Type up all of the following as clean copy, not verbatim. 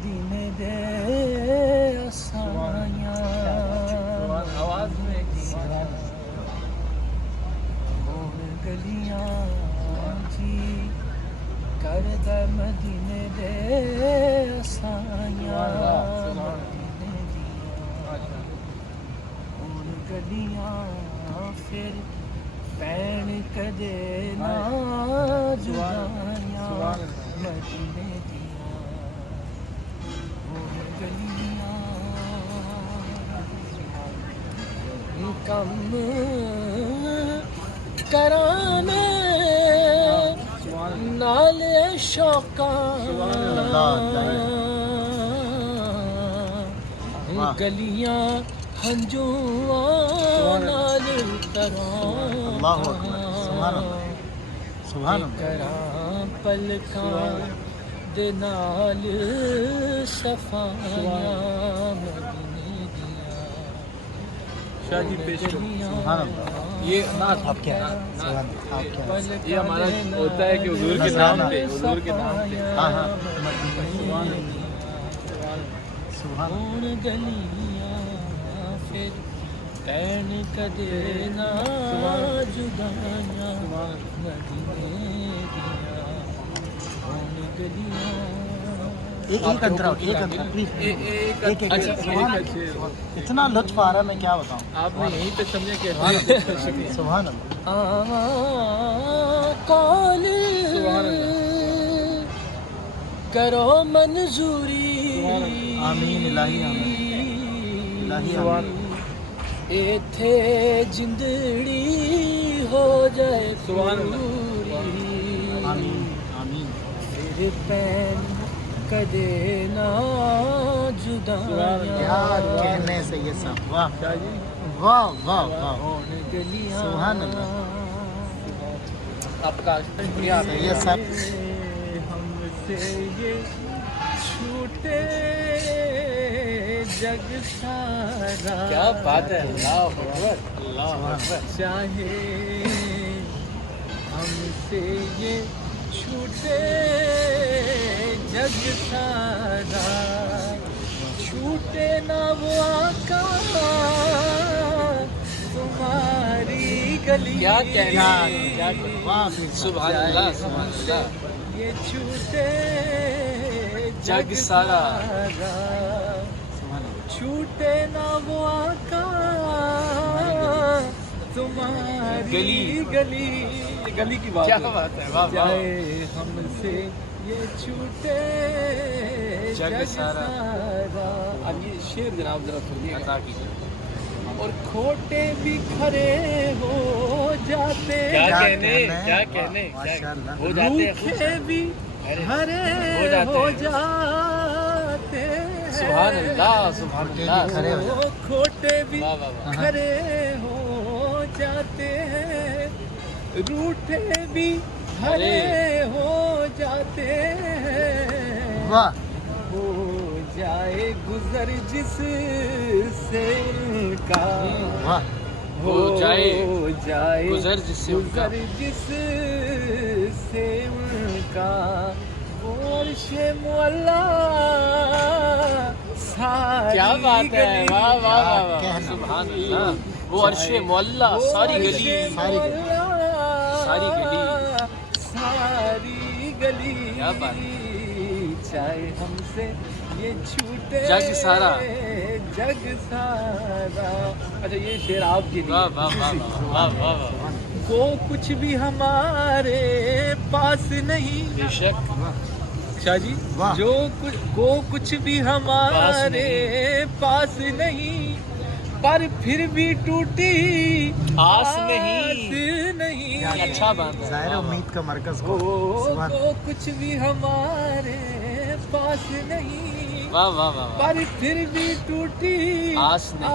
مدینے دے اسائیاں آواز میں ہون گلیاں جی کردہ مدینے دے اسائیاں مدینے دیاں ہون گلیاں پھر پین کدے نہ جدائیاں مدینے دیاں ہون گلیاں کم کرانے نال شوقاں گلیاں ہنجواں نال سبحان کراں پلکاں دے نال صفائیاں مدینے دیاں شاہ جی پیش کرو. سبحان اللہ. یہ نعت آپ کیا ہے؟ سبحان اللہ. آپ کیا ہے؟ یہ ہمارا ہوتا ہے کہ حضور کے نام پہ حضور کے نام پہ ہاں ہاں سبحان گلیاں پھر پین کدے نہ جدائیاں مدینے دیاں ہون گلیاں ایک انترا پلیز ایک اتنا لطف آ رہا ہے میں کیا بتاؤں. آپ نے یہیں پہ سمجھا کہ سبحان اللہ. قول کرو منظوری آمین الہی آمین الہی آمین. ایتھے جندڑی ہو جائے پوری آمین آمین. پھر پین کدے نہ جدائیاں کیا کہنے سے یہ سب. واہ واہ واہ واہ. ہون گلیاں سبحان اللہ. آپ کا شکریہ. یہ سب ہم سے یہ چھوٹے جگ سارا کیا بات ہے. اللہ اکبر اللہ اکبر. چاہے ہم سے یہ چھوٹے جگ سارا چھوٹے نہ وہ آقا تمہاری گلی کیا کہنا کیا واہ. سبحان اللہ سبحان اللہ. یہ چھوٹے جگ سارا سبحان اللہ. چھوٹے نہ وہ آقا تمہاری گلی. گلی گلی کی بات کیا ہے. بات ہے. واہ واہ. جائے ہم سے یہ چھوٹے جگ سارا. اب یہ شعر جناب ذرا پڑھیے عطا کیجیے. اور کھوٹے بھی کھڑے ہو جاتے کیا کیا کہنے کیا کہنے ماشاء اللہ. ہو جاتے ہیں. روکھے بھی ہرے ہو جاتے سبحان اللہ سبحان اللہ. کھڑے ہو وہ کھوٹے بھی واہ واہ واہ. کھڑے ہو جاتے ہیں روٹھے بھی ہرے ہو جاتے ہیں واہ. ہو جائے گزر جس سے ان کا واہ. ہو جائے گزر جس سے ان کا. گزر جس سے ان کا وہ عرش معلا ساری کیا بات ہے. گلی. واہ واہ واہ واہ. کہنا. سبحان اللہ. وہ عرش معلا وہ ساری عرش گلی. معلا ساری گلی. ساری گلی. کیا بات. چاہے ہم سے یہ چھوٹے جگ سارا. جگ سارا. اچھا یہ شعر آپ کے لیے. واہ واہ واہ واہ واہ واہ. وہ کچھ بھی ہمارے پاس نہیں. بے شک. شاہ جی واہ. جو کچھ بھی ہمارے پاس نہیں پر پھر بھی ٹوٹی آس نہیں. نہیں. اچھا بات ہے. ظاہر امید کا مرکز کو. سبحان وہ کچھ بھی ہمارے پاس نہیں واہ واہ واہ واہ. پر پھر بھی ٹوٹی آس نہیں. آس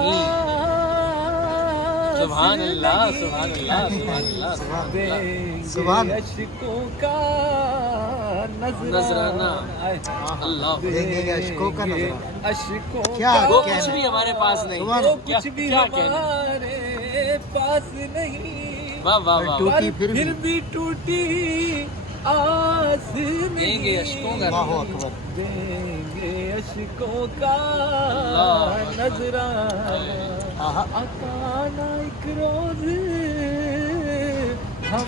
سبحان اللہ نہیں. سبحان اللہ سبحان اللہ سبحان اللہ. سبحان. اشکوں کا نذرانہ. اللہ. دیں گے اشکوں کا نظرانہ. اشکوں کیا کا وہ کہنا. کچھ بھی ہمارے پاس نہیں. سبحان. وہ کیا کچھ بھی کیا کہنا. ہمارے پاس نہیں واہ واہ واہ. ٹوٹی پر پھر بھی. بھی ٹوٹی آس دیں گے اشکوں کا اللہ اکبر. دیں گے اشکوں کا نذرانہ آہا. آنا ایک روز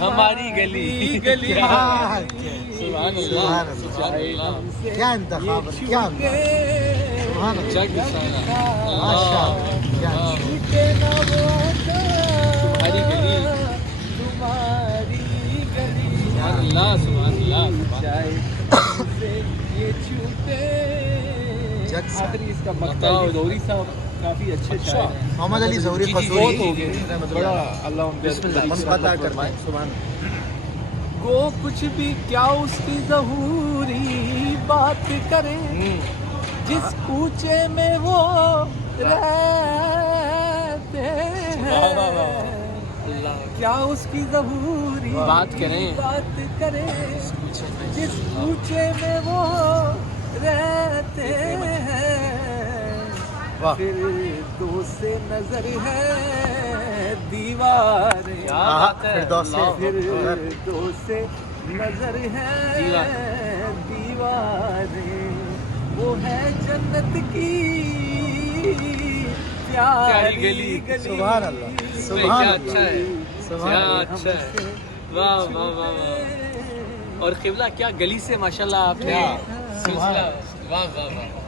ہماری گلی. گلی کیا- سبحان اللہ سبحان سبحان اللہ. کیا انتخاب ہے، کیا انداز. سبحان اللہ. جگ سارا ماشاء اللہ. کیا تمہاری گلی. تمہاری گلی سبحان اللہ سبحان اللہ سبحان شاید سے یہ چھوٹے. جگ سا. آخری اس کا مقطع بتاؤ. ہے. ظہوری صاحب کافی اچھے شاعر ہیں. محمد علی ظہوری جی، جی، فصوری بہت ہو گئے. بڑا اللہ ان بسم اللہ منقطع کرتے ہیں. سبحان اللہ. گو کچھ بھی کیا اس کی ظہوری بات کرے جس کوچے میں وہ رہتے ہیں کیا اس کی ظہوری بات کریں. بات کرے جس کوچے میں وہ رہتے ہیں واہ. پھر تو سے نظر ہے دیواریں آہا. فردوس سے. پھر تو سے نظر ہے دیواریں وہ ہے جنت کی پیاری گلی. سبحان اللہ. کیا سبحان اچھا اللہ. ہے سبحان کیا اللہ. اچھا ہے. واہ واہ واہ واہ. اور قبلہ کیا گلی سے ماشاء اللہ آپ نے کیا. سلسلہ. واہ واہ واہ.